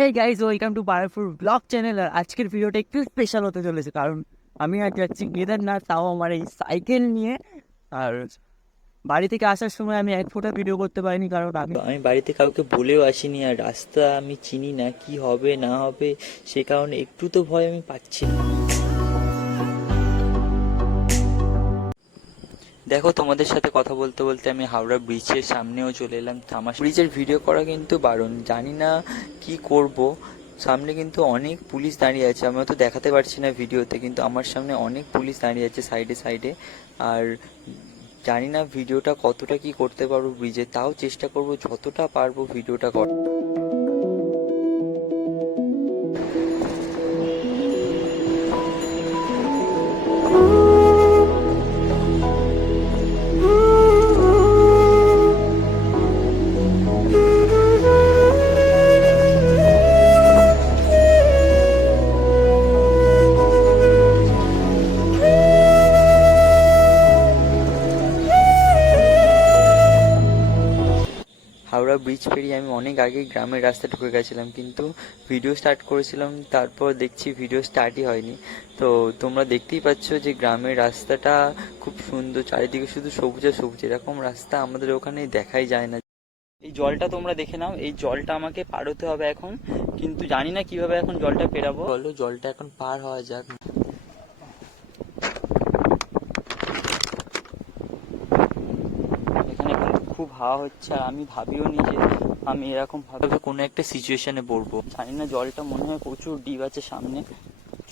Hey guys, welcome to powerful blog channel. আর আজকের ভিডিওটা একটু স্পেশাল হতে চলেছে, কারণ আমি আজ যাচ্ছি কেদারনাথ, তাও আমার এই সাইকেল নিয়ে। আর বাড়ি থেকে আসার সময় আমি এক ফোঁটা ভিডিও করতে পারিনি, কারণ আমি বাড়িতে কাউকে বলেও আসিনি, আর রাস্তা আমি চিনি না, কি হবে না হবে সে কারণে একটু তো ভয় আমি পাচ্ছি না। দেখো, তোমাদের সাথে কথা বলতে বলতে আমি হাওড়া ব্রিজের সামনেও চলে এলাম। আমার ব্রিজের ভিডিও করা কিন্তু বারণ, জানি না কি করব। সামনে কিন্তু অনেক পুলিশ দাঁড়িয়ে আছে, আমি তো দেখাতে পারছি না ভিডিওতে, কিন্তু আমার সামনে অনেক পুলিশ দাঁড়িয়ে আছে সাইডে সাইডে। আর জানি না ভিডিওটা কতটা কি করতে পারবো ব্রিজে, তাও চেষ্টা করব যতটা পারবো ভিডিওটা করার। হাওড়া ব্রিজ পেরিয়ে আমি অনেক আগে গ্রামের রাস্তা ঢুকে গেছিলাম, কিন্তু ভিডিও স্টার্ট করেছিলাম, তারপর দেখছি ভিডিও স্টার্টই হয়নি। তো তোমরা দেখতেই পাচ্ছ যে গ্রামের রাস্তাটা খুব সুন্দর, চারিদিকে শুধু সবুজে সবুজ, এরকম রাস্তা আমাদের ওখানে দেখাই যায় না। এই জলটা তোমরা দেখে নাও, এই জলটা আমাকে পার হতে হবে এখন, কিন্তু জানি না কিভাবে এখন জলটা পেরাবো। বলো, জলটা এখন পার হওয়া যাক। এখানে কিন্তু খুব হাওয়া হচ্ছে, আর আমি ভাবিও নি যে আমি এরকম ভাবে কোনো একটা সিচুয়েশনে পড়বো। জানি না, জলটা মনে হয় প্রচুর ডিপ আছে সামনে।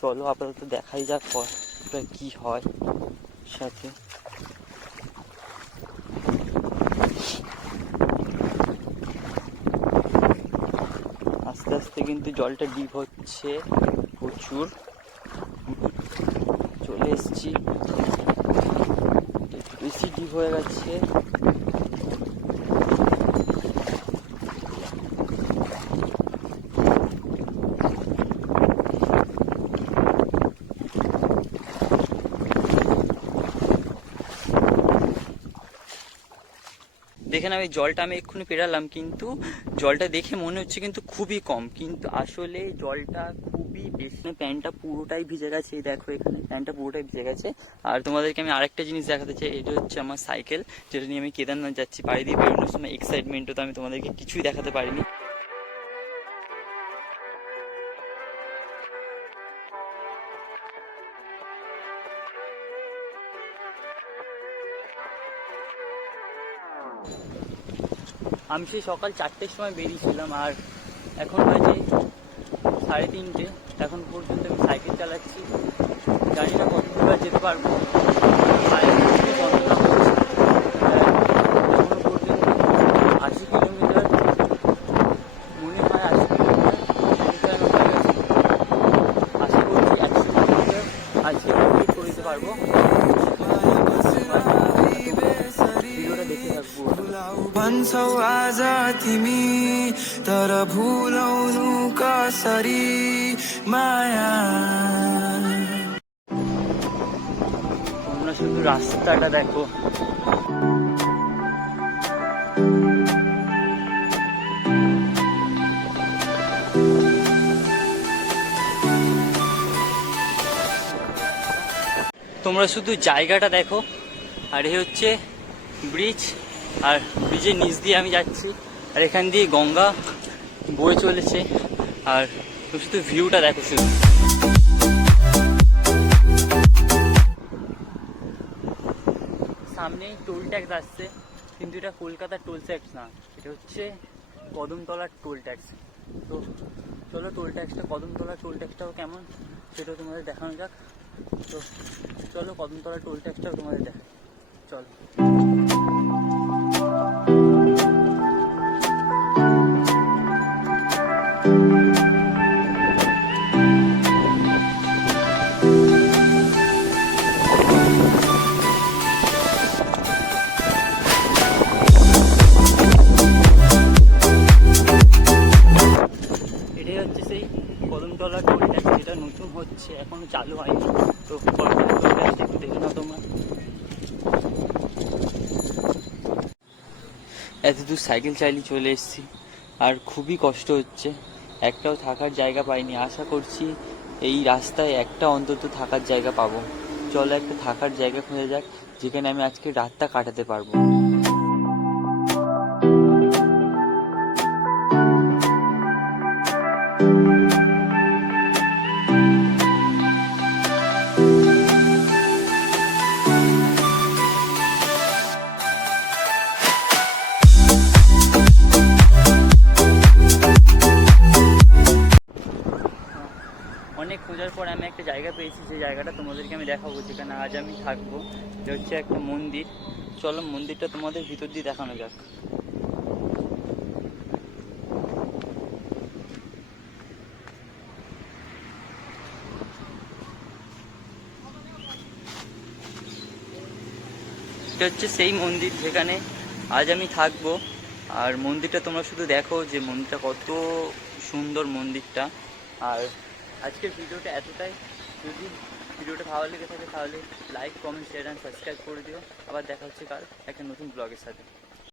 চলো আপাতত দেখাই যাক কতটা কি হয় সাথে। আস্তে আস্তে কিন্তু জলটা ডিপ হচ্ছে প্রচুর। চলে এসছি, বেশি ডিপ হয়ে গেছে। দেখে নাও, এই জলটা আমি এক্ষুনি পেরালাম, কিন্তু জলটা দেখে মনে হচ্ছে কিন্তু খুবই কম, কিন্তু আসলে জলটা খুবই বেশি। প্যান্টটা পুরোটাই ভিজে গেছে, এই দেখো এখানে প্যান্টটা পুরোটাই ভিজে গেছে। আর তোমাদেরকে আমি আরেকটা জিনিস দেখাতে চাই, এটা হচ্ছে আমার সাইকেল, যেটা নিয়ে আমি কেদারনাথ যাচ্ছি। বাড়ি দিয়ে বেরোনোর সময় এক্সাইটমেন্টও তো আমি তোমাদেরকে কিছুই দেখাতে পারিনি। আমি সেই সকাল 4টের সময় বেরিয়েছিলাম, আর এখন বাজে 3:30। এখন পর্যন্ত আমি সাইকেল চালাচ্ছি, জানি না কত দূর যেতে পারবো। যন্ত্রণা হচ্ছে, এখনো পর্যন্ত 80 কিলোমিটার, মনে হয় 80 কিলোমিটার হয়ে গেছে। আশা করছি 100 কিলোমিটার আজকে কমপ্লিট করে দিতে পারবো। ভিডিওটা দেখে থাকবো। তোমরা শুধু রাস্তাটা দেখো। তোমরা শুধু জায়গাটা দেখো। আর এ হচ্ছে ব্রিজ, আর ব্রিজের নিচ দিয়ে আমি যাচ্ছি, আর এখান দিয়ে গঙ্গা বয়ে চলেছে। আর শুধু ভিউটা দেখো শুধু। সামনেই টোল ট্যাক্স আসছে, কিন্তু এটা কলকাতার টোল ট্যাক্স না, এটা হচ্ছে কদমতলার টোল ট্যাক্স। তো চলো, টোল ট্যাক্সটা, কদমতলার টোল ট্যাক্সটাও কেমন সেটাও তোমাদের দেখানো যাক। তো চলো, কদমতলার টোল ট্যাক্সটাও তোমাদের দেখাই, চলো। এটাই হচ্ছে সেই কদমতলা টোল ট্যাক্স, যেটা নতুন হচ্ছে, এখনো চালু হয়নি। তো কদমতলা টোল ট্যাক্সটা একটু দেখে নাও তোমরা। এত দূর সাইকেল চালিয়ে চলে এসেছি, আর খুবই কষ্ট হচ্ছে। একটাও থাকার জায়গা পাইনি। আশা করছি এই রাস্তায় একটা অন্তত থাকার জায়গা পাবো। চলো একটা থাকার জায়গা খুঁজে যাক, যেখানে আমি আজকে রাতটা কাটাতে পারবো। অনেক খোঁজার পর আমি একটা জায়গা পেয়েছি, যে জায়গাটা তোমাদেরকে আমি দেখাবো, যেখানে আজ আমি থাকবো। এটা হচ্ছে একটা মন্দির। চলো মন্দিরটা তোমাদের ভিতর দিয়ে দেখানো যাক। এটা হচ্ছে সেই মন্দির যেখানে আজ আমি থাকবো। আর মন্দিরটা তোমরা শুধু দেখো যে মন্দিরটা কত সুন্দর মন্দিরটা। আর আজকের ভিডিওটা এতটাই। যদি ভিডিওটা ভালো লেগে থাকে তাহলে like, comment, share and subscribe করে দিও। আবার দেখা হচ্ছে কাল একটা নতুন ব্লগের সাথে।